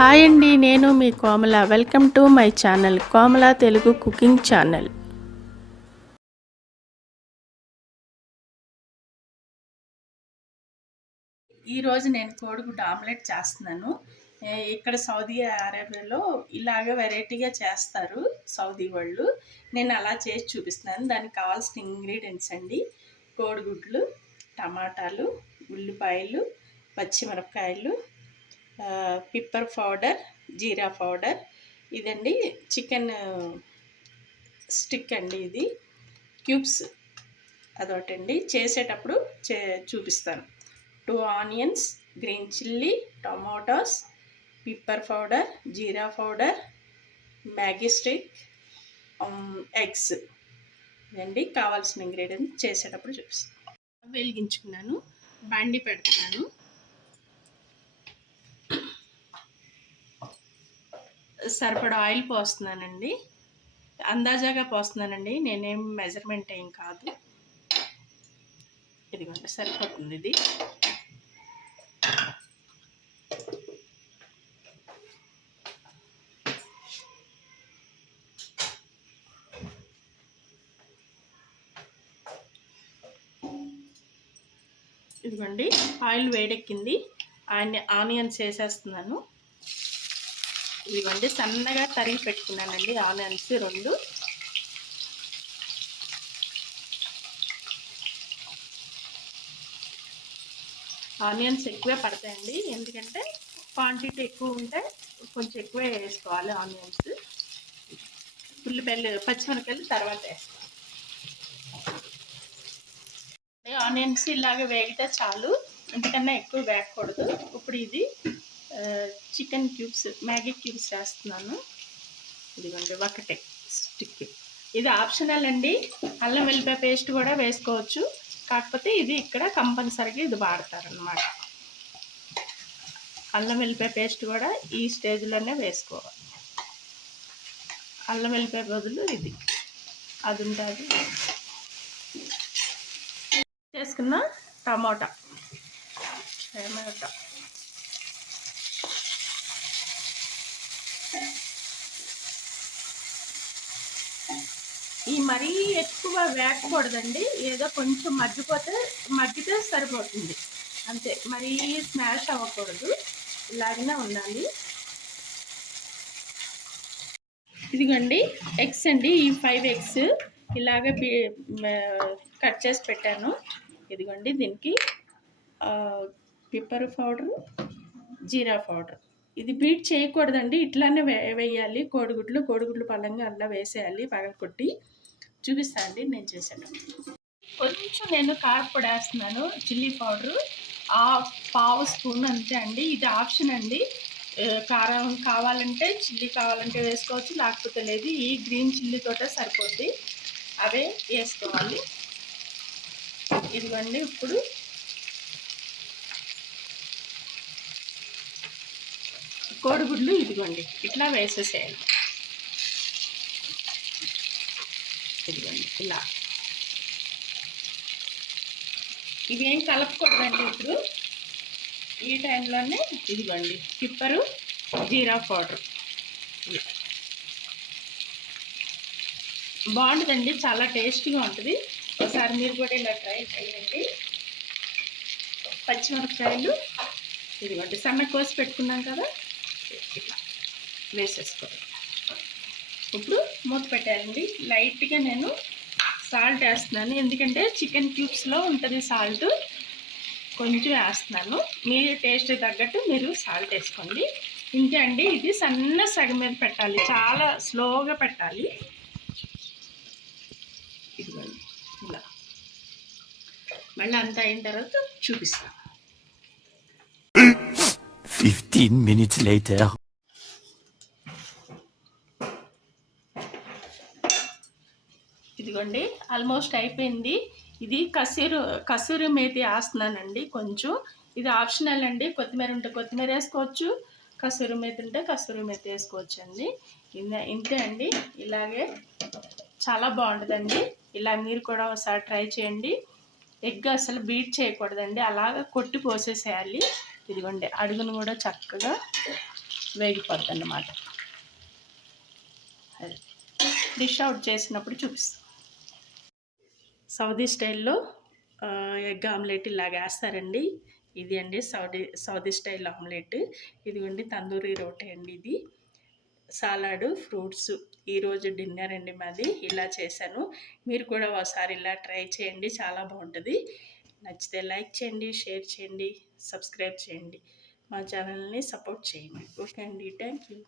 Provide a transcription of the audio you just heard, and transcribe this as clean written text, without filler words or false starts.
Hi అండి, నేను మీ Komala. Welcome to my channel Komala Telugu cooking channel. ఈరోజు నేను కోడిగుడ్డు ఆమ్లెట్ చేస్తున్నాను. ఇక్కడ సౌదీ అరేబియాలో ఇలాగ వెరైటీగా చేస్తారు సౌదీ వాళ్ళు. నేను అలా చేసి చూపిస్తున్నాను. దానికి కావాల్సిన ఇంగ్రీడియంట్స్ అండి: కోడిగుడ్లు, టమాటాలు, ఉల్లిపాయలు, పచ్చిమిరపకాయలు, పిప్పర్ పౌడర్, జీరా పౌడర్, ఇదండి చికెన్ స్టిక్ అండి, ఇది క్యూబ్స్ అదొకటండి. చేసేటప్పుడు చూపిస్తాను. 2 onions, green chilli, tomatoes, pepper powder, జీరా పౌడర్, మ్యాగీ స్టిక్, ఎగ్స్ ఇదండి కావాల్సిన ఇంగ్రీడియంట్స్. చేసేటప్పుడు చూపిస్తాను. వెలిగించుకున్నాను, బండి పెడుతున్నాను. సరిపడా ఆయిల్ పోస్తున్నానండి. అందాజాగా పోస్తున్నానండి, నేనేం మెజర్మెంట్ ఏం కాదు. ఇదిగోండి సరిపోతుంది ఇది. ఇదిగోండి ఆయిల్ వేడెక్కింది. ఆనియన్స్ వేసేస్తున్నాను. ఇదిగోండి సన్నగా తరిగి పెట్టుకున్నానండి ఆనియన్స్ 2. ఆనియన్స్ ఎక్కువే పడతాయండి, ఎందుకంటే క్వాంటిటీ ఎక్కువ ఉంటే కొంచెం ఎక్కువే వేసుకోవాలి ఆనియన్స్. ఉల్లిపాయలు, పచ్చిమిరపకాయలు తర్వాత వేస్తాను. ఆనియన్స్ ఇలాగ వేగితే చాలు, ఇంతకన్నా ఎక్కువ వేగకూడదు. ఇప్పుడు ఇది చికెన్ క్యూబ్స్, మ్యాగీ క్యూబ్స్ వేస్తున్నాను. ఇదిగోండి ఒకటే స్టిక్. ఇది ఆప్షనల్ అండి. అల్లం వెల్లిపాయ పేస్ట్ కూడా వేసుకోవచ్చు, కాకపోతే ఇది ఇక్కడ కంపల్సరీగా ఇది వాడతారనమాట. అల్లం వెల్లిపాయ పేస్ట్ కూడా ఈ స్టేజ్లోనే వేసుకోవాలి. అల్లం వెల్లిపాయ బదులు ఇది అది ఉంటుంది. చేసుకున్న టమాటా ఈ మరీ ఎక్కువ వేగకూడదండి, ఏదో కొంచెం మగ్గితే సరిపోతుంది అంతే. మరీ స్మాష్ అవ్వకూడదు, ఇలాగనే ఉండాలి. ఇదిగోండి ఎగ్స్ అండి, ఈ 5 ఎగ్స్ ఇలాగ కట్ చేసి పెట్టాను. ఇదిగోండి దీనికి పిప్పర్ పౌడరు, జీరా పౌడర్. ఇది బీట్ చేయకూడదండి, ఇట్లానే వేయాలి. కోడిగుడ్లు పళ్ళంగా అలా వేసేయాలి, పగలకొట్టి. చూపిస్తాను అండి నేను చేశాను. కొంచెం నేను కారపొడి వేస్తున్నాను, చిల్లీ పౌడరు 1/2 స్పూన్ అంతే అండి. ఇది ఆప్షన్ అండి. కారం కావాలంటే, చిల్లీ కావాలంటే వేసుకోవచ్చు, లేకపోతే లేదు. ఈ గ్రీన్ చిల్లీతోటే సరిపోద్ది, అవే వేసుకోవాలి. ఇదిగోండి ఇప్పుడు కోడిగుడ్లు ఇదిగోండి ఇట్లా వేసేసేయాలి. ఇదిగోండి ఇలా. ఇవేం కలపకూడదండి. ఇప్పుడు ఈ టైంలోనే ఇదిగోండి పిప్పరు, జీరా పౌడర్. బాగుంటుందండి, చాలా టేస్టీగా ఉంటుంది. ఒకసారి మీరు కూడా ఇలా ట్రై చేయండి. పచ్చిమిరపకాయలు ఇదిగోండి సన్న కోసి పెట్టుకున్నాం కదా, ఇట్లా వేసేసుకోవాలి. ఇప్పుడు మూత పెట్టాలండి. లైట్గా నేను సాల్ట్ వేస్తున్నాను, ఎందుకంటే చికెన్ క్యూబ్స్లో ఉంటుంది సాల్ట్, కొంచెం వేస్తున్నాను. మీ టేస్ట్ తగ్గట్టు మీరు సాల్ట్ వేసుకోండి. ఇంతే అండి. ఇది సన్న సగం మీద పెట్టాలి, చాలా స్లోగా పెట్టాలి. ఇదిగోండి ఇలా. మళ్ళీ అంతా అయిన తర్వాత చూపిస్తాను. 15 minutes later. ఇదిగోండి ఆల్మోస్ట్ అయిపోయింది. ఇది కసూరి మేతి వేస్తున్నానండి కొంచెం. ఇది ఆప్షనల్ అండి. కొత్తిమీర ఉంటే కొత్తిమీర వేసుకోవచ్చు, కసూరి మేతి ఉంటే కసూరి మేతి వేసుకోవచ్చు అండి. ఇంతే అండి. ఇలాగే చాలా బాగుంటుందండి. ఇలా మీరు కూడా ఒకసారి ట్రై చేయండి. ఎగ్ అసలు బీట్ చేయకూడదండి, అలాగ కొట్టి పోసేసేయాలి. ఇదిగోండి అడుగును కూడా చక్కగా వేగిపోద్ది అన్నమాట. అది డిష్ అవుట్ చేసినప్పుడు చూపిస్తాను. సౌదీ స్టైల్‌లో ఎగ్ ఆమ్లెట్ ఇలాగ ఏస్తారండి. ఇది అండి సౌదీ స్టైల్ ఆమ్లెట్. ఇదిగోండి తందూరి రోటీ అండి ఇది. సాలాడు, ఫ్రూట్స్. ఈరోజు డిన్నర్ అండి మాది. ఇలా చేశాను. మీరు కూడా ఒకసారి ఇలా ట్రై చేయండి. చాలా బావుంటది. నచ్చితే లైక్ చేయండి, షేర్ చేయండి, సబ్స్క్రైబ్ చేయండి. మా ఛానల్‌ని సపోర్ట్ చేయండి. ఓకే అండి. Thank you.